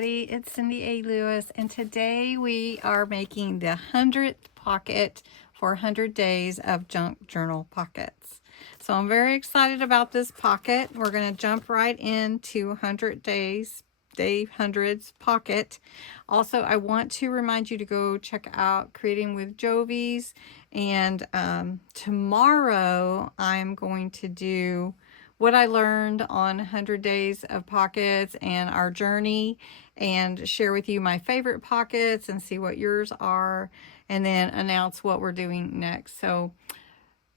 everybody, it's Cindy A. Lewis, and today we are making the 100th pocket for 100 days of junk journal pockets. So I'm very excited about this pocket. We're going to jump right into 100 days, day hundreds pocket. Also, I want to remind you to go check out Creating with Jovi's, and tomorrow I'm going to do what I learned on 100 days of pockets and our journey, and share with you my favorite pockets and see what yours are, and then announce what we're doing next. So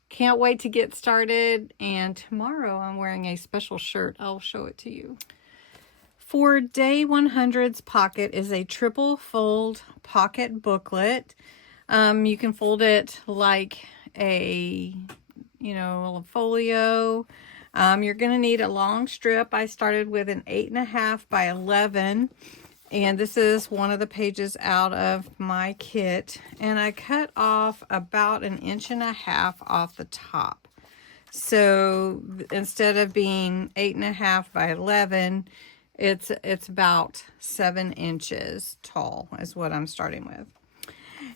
can't wait to get started. And tomorrow I'm wearing a special shirt. I'll show it to you. For day 100's pocket is a triple fold pocket booklet. You can fold it like a folio. You're going to need a long strip. I started with an 8.5 by 11, and this is one of the pages out of my kit, and I cut off about 1.5 inches off the top. So instead of being 8.5 by 11, it's about 7 inches tall is what I'm starting with.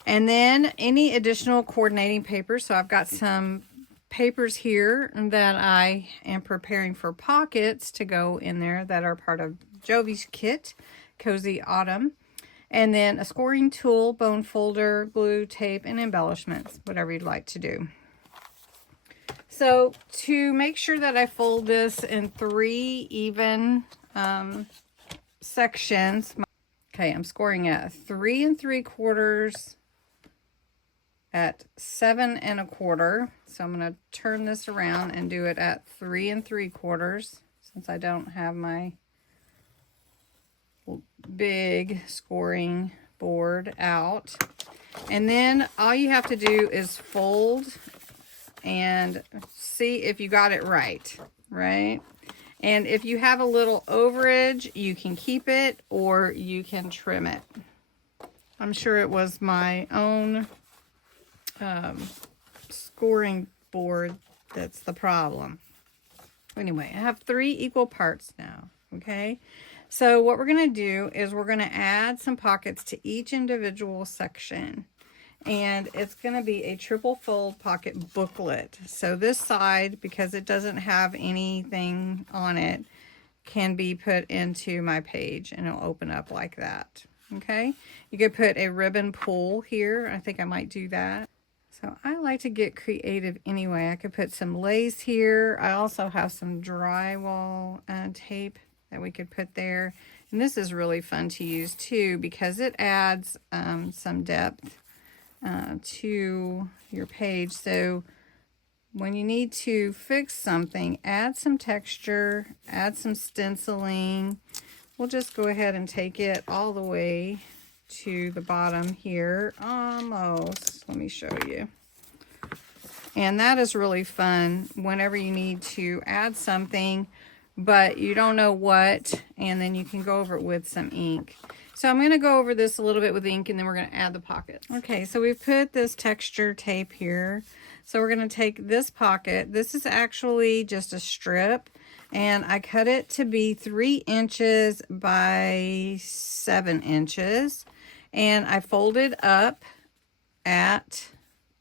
And then any additional coordinating paper. So I've got some papers here that I am preparing for pockets to go in there that are part of Jovi's kit, Cozy Autumn. And then a scoring tool, bone folder, glue, tape, and embellishments, whatever you'd like to do. So to make sure that I fold this in 3 even sections, okay, I'm scoring at 3 3/4 at 7 1/4. So I'm going to turn this around and do it at 3 3/4 since I don't have my big scoring board out. And then all you have to do is fold and see if you got it right? And if you have a little overage, you can keep it or you can trim it. I'm sure it was my own scoring board that's the problem. Anyway, I have 3 equal parts now. Okay, so what we're going to do is we're going to add some pockets to each individual section, and it's going to be a triple fold pocket booklet. So this side, because it doesn't have anything on it, can be put into my page and it'll open up like that. Okay, you could put a ribbon pull here. I think I might do that. So I like to get creative anyway. I could put some lace here. I also have some drywall tape that we could put there. And this is really fun to use too because it adds some depth to your page. So when you need to fix something, add some texture, add some stenciling. We'll just go ahead and take it all the way to the bottom here, almost. Let me show you. And that is really fun whenever you need to add something but you don't know what, and then you can go over it with some ink. So I'm going to go over this a little bit with ink, and then we're going to add the pockets. Okay, so we've put this texture tape here. So we're going to take this pocket. This is actually just a strip, and I cut it to be 3 inches by 7 inches. And I folded up at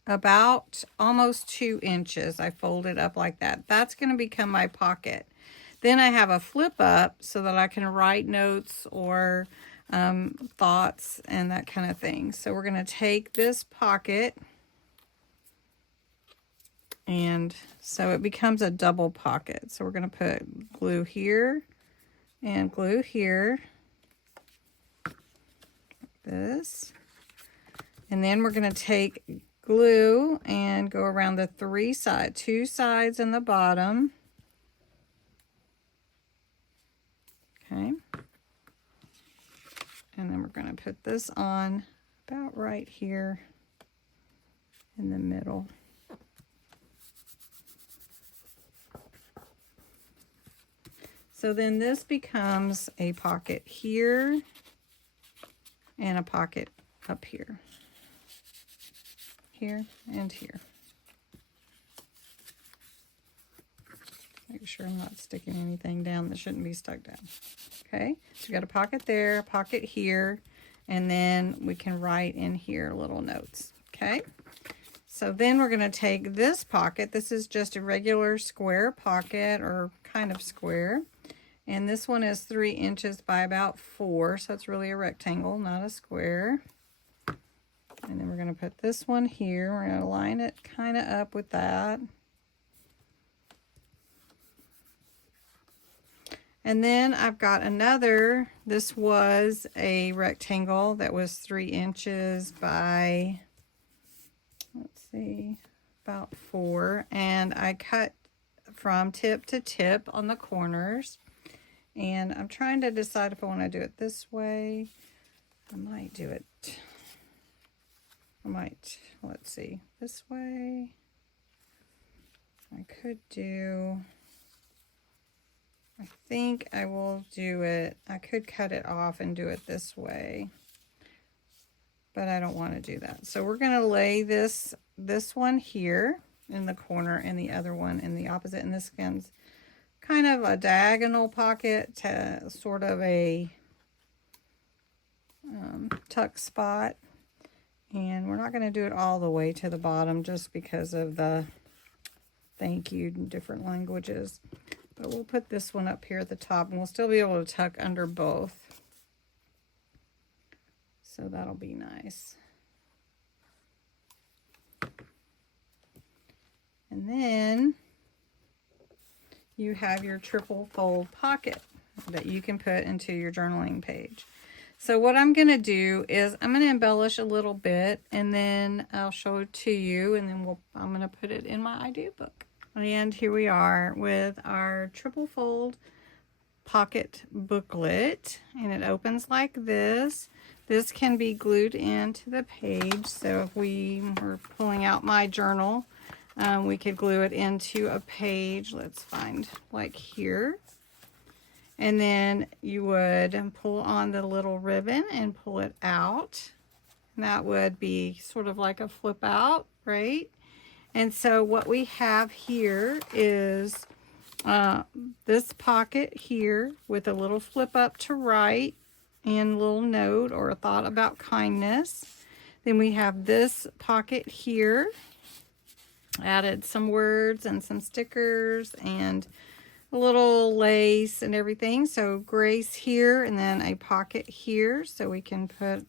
about almost 2 inches. I folded up like that. That's going to become my pocket. Then I have a flip up so that I can write notes or thoughts and that kind of thing. So we're going to take this pocket, and so it becomes a double pocket. So we're going to put glue here and glue here, like this. And then we're going to take glue and go around the 2 sides and the bottom. Okay. And then we're going to put this on about right here in the middle. So then this becomes a pocket here and a pocket up here. Here and here. Make sure I'm not sticking anything down that shouldn't be stuck down. Okay, so we got a pocket there, a pocket here, and then we can write in here little notes. Okay, so then we're going to take this pocket. This is just a regular square pocket, or kind of square. And this one is 3 inches by about 4, so it's really a rectangle, not a square. And then we're going to put this one here. We're going to line it kind of up with that. And then I've got another, this was a rectangle that was 3 inches by, let's see, about 4. And I cut from tip to tip on the corners. And I'm trying to decide if I want to do it this way. I might do it, let's see, this way. I could do, I think I will do it, I could cut it off and do it this way. But I don't want to do that. So we're going to lay this one here in the corner and the other one in the opposite. And this one's kind of a diagonal pocket to sort of a tuck spot. And we're not going to do it all the way to the bottom just because of the thank you in different languages. But we'll put this one up here at the top, and we'll still be able to tuck under both. So that'll be nice. And then you have your triple fold pocket that you can put into your journaling page. So what I'm going to do is I'm going to embellish a little bit, and then I'll show it to you, and then I'm going to put it in my idea book. And here we are with our triple fold pocket booklet, and it opens like this. This can be glued into the page. So if we were pulling out my journal, we could glue it into a page. Let's find like here. And then you would pull on the little ribbon and pull it out. And that would be sort of like a flip out, right? And so what we have here is this pocket here with a little flip up to write and a little note or a thought about kindness. Then we have this pocket here. Added some words and some stickers and a little lace and everything. So grace here, and then a pocket here so we can put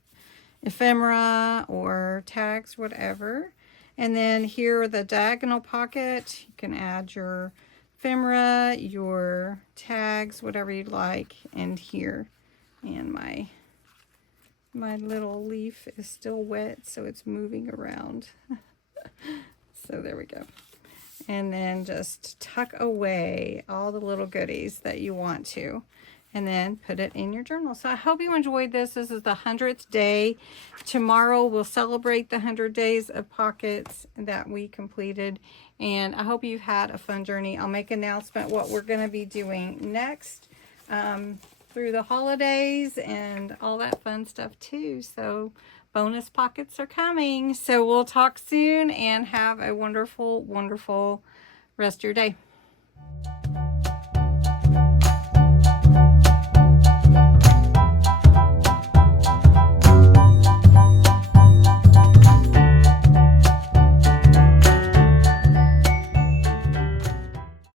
ephemera or tags, whatever. And then here the diagonal pocket, you can add your ephemera, your tags, whatever you'd like. And here, and my little leaf is still wet, so it's moving around. So there we go. And then just tuck away all the little goodies that you want to, and then put it in your journal. So I hope you enjoyed this. This is the 100th day. Tomorrow we'll celebrate the 100 days of pockets that we completed. And I hope you've had a fun journey. I'll make an announcement what we're going to be doing next through the holidays and all that fun stuff too. So bonus pockets are coming. So we'll talk soon, and have a wonderful, wonderful rest of your day.